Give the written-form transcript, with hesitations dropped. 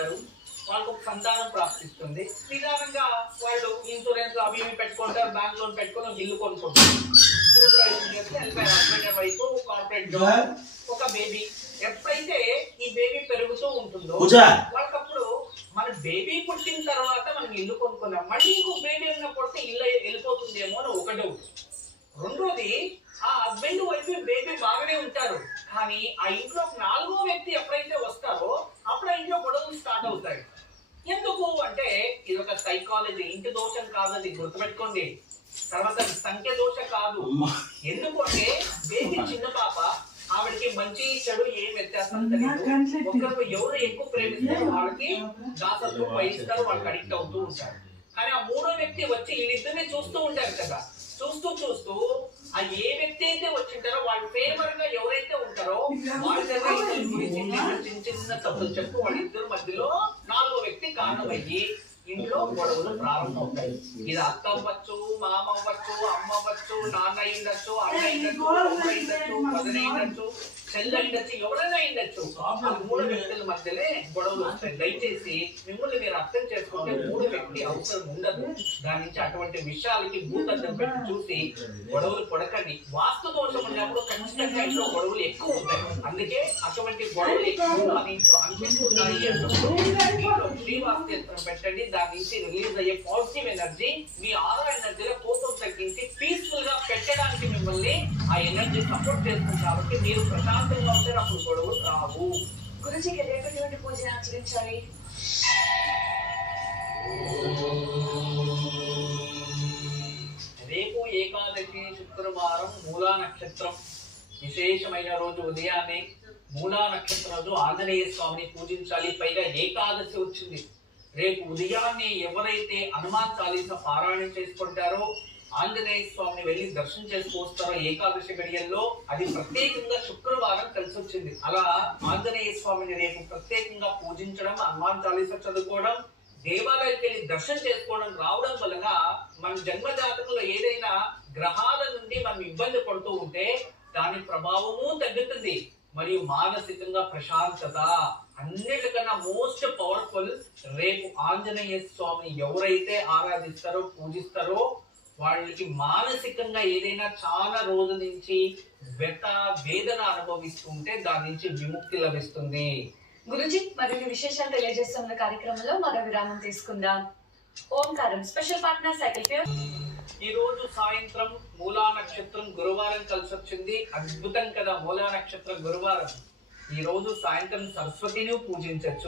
ఉంటారు, వాళ్ళకు ఒక సంతానం ప్రాప్తిస్తుంది. నిదానంగా వాళ్ళు ఇన్సూరెన్స్ అవి ఇవి పెట్టుకుంటారు, బ్యాంక్ లోన్ పెట్టుకొని ఇల్లు కొనుక్కుంటారు. గృహప్రవేశం చేస్తే వెళ్ళిపోయారు husband and wife, corporate job, ఒక బేబీ. ఎప్పుడైతే ఈ బేబీ పెరుగుతూ ఉంటుందో వాళ్ళకప్పుడు మన బేబీ పుట్టిన తర్వాత మనం ఇల్లు కొనుక్కున్నాం, మళ్ళీ ఇంకో బేబీ ఉన్నప్పుడు ఇల్లు వెళ్ళిపోతుందేమో అని ఒక డౌట్. రెండోది, ఆ హస్బెండ్ వైఫ్ బేబీ బాగానే ఉంటారు, కానీ ఆ ఇంట్లో నాలుగో వ్యక్తి ఎప్పుడైతే వస్తారో అప్పుడు ఆ ఇంట్లో గొడవలు స్టార్ట్ అవుతాయి. ఎందుకు అంటే ఇది ఒక సైకాలజీ, ఇంటి దోషం కాదు, అది గుర్తుపెట్టుకోండి. తర్వాత సంఖ్య దోష కాదు. ఎందుకు అంటే బేబీ చిన్న పాప, ఆవిడకి మంచి చెడు ఏం వ్యత్యాసం తెలియదు. ఒకరు ఎవరు ఎక్కువ ప్రేమిస్తారో వాళ్ళకి దాసత్వం వహిస్తారు, వాళ్ళకి అడిక్ట్ అవుతూ ఉంటారు. కానీ ఆ మూడో వ్యక్తి వచ్చి వీళ్ళిద్దరిని చూస్తూ ఉంటారు కదా, చూస్తూ చూస్తూ ఆ ఏ వ్యక్తి అయితే వచ్చింటారో వాళ్ళ ఫేవర్ గా ఎవరైతే ఉంటారో వాళ్ళ చిన్న చిన్న తప్పులు చెప్పు వాళ్ళిద్దరు మధ్యలో నాలుగో వ్యక్తి కారణమయ్యి ఇంట్లో గొడవలు ప్రారంభమవుతాయి. ఇది అత్త అవ్వచ్చు, మామ అవ్వచ్చు, అమ్మ అవ్వచ్చు, నాన్న అయ్యుండొచ్చు, అన్న అయ్యుండొచ్చు, అమ్మ అయ్యుండొచ్చు, వదిన అయ్యుండొచ్చు, చెల్లి అయ్యుండొచ్చు, ఎవరైనా అయ్యుండొచ్చు. ఆ మూడు వ్యక్తుల మధ్యనే గొడవలు వస్తాయి. దయచేసి మిమ్మల్ని మీరు అర్థం చేసుకుంటే మూడో వ్యక్తి అవసరం ఉండదు. దాని నుంచి అటువంటి విషయాలకి భూతద్దం పెట్టి చూసి గొడవలు పడకండి. వాస్తు దోషం ఉన్నప్పుడు ఖచ్చితంగా ఇంట్లో గొడవలు ఎక్కువ ఉంటాయి. అందుకే అటువంటి గొడవలు ఎక్కువ మన ఇంట్లో అనిపిస్తున్నాయి అన్నప్పుడు శ్రీవాస్తు యంత్రం పెట్టండి. దాని నుంచి రిలీజ్ అయ్యే పాజిటివ్ ఎనర్జీ మీ ఆరో ఎనర్జీలో కోపం తగ్గించి పీస్ఫుల్ గా పెట్టడానికి మిమ్మల్ని ఆ ఎనర్జీ సపోర్ట్ చేస్తుంది. కాబట్టి మీరు ప్రశాంతంగా ఉంటే అప్పుడు గొడవలు రావు. గురుజీకి రేపటి పూజ ఆచరించాలి. రేపు ఏకాదశి, శుక్రవారం, మూలా నక్షత్రం, విశేషమైన రోజు. ఉదయాన్నే మూలా నక్షత్రం రోజు ఆంజనేయ స్వామిని పూజించాలి. పైగా ఏకాదశి వచ్చింది. రేపు ఉదయాన్నే ఎవరైతే హనుమాన్ చాలీసా పారాయణం చేసుకుంటారో, ఆంజనేయ స్వామిని వెళ్ళి దర్శనం చేసుకొస్తారో ఏకాదశి గడియల్లో, అది ప్రత్యేకంగా శుక్రవారం కలిసి వచ్చింది. అలా ఆంజనేయ స్వామిని రేపు ప్రత్యేకంగా పూజించడం, హనుమాన్ చాలీసా చదువుకోవడం, దేవాలయానికి వెళ్ళి దర్శనం చేసుకోవడం రావడం వలన మన జన్మ జాతకంలో ఏదైనా గ్రహాల నుండి మనం ఇబ్బంది పడుతూ ఉంటే దాని ప్రభావము తగ్గుతుంది. మరియు మానసికంగా ప్రశాంతత, అన్నిటికన్నా మోస్ట్ పవర్ఫుల్. రేపు ఆంజనేయ స్వామిని ఎవరైతే ఆరాధిస్తారో, పూజిస్తారో, వాళ్ళకి మానసికంగా ఏదైనా చాలా రోజుల నుంచి వేదన అనుభవిస్తుంటే దాని నుంచి విముక్తి లభిస్తుంది. గురుజీ, మరిన్ని విశేషాలు తెలియజేస్తున్న కార్యక్రమంలో మరో విరామం తీసుకుందాం. ఓంకారం స్పెషల్ పార్ట్నర్ సైకిల్ ప్యూర్. ఈ రోజు సాయంత్రం మూలా నక్షత్రం గురువారం కలిసి వచ్చింది. అద్భుతం కదా, మూలా నక్షత్రం గురువారం. ఈ రోజు సాయంత్రం సరస్వతిని పూజించవచ్చు.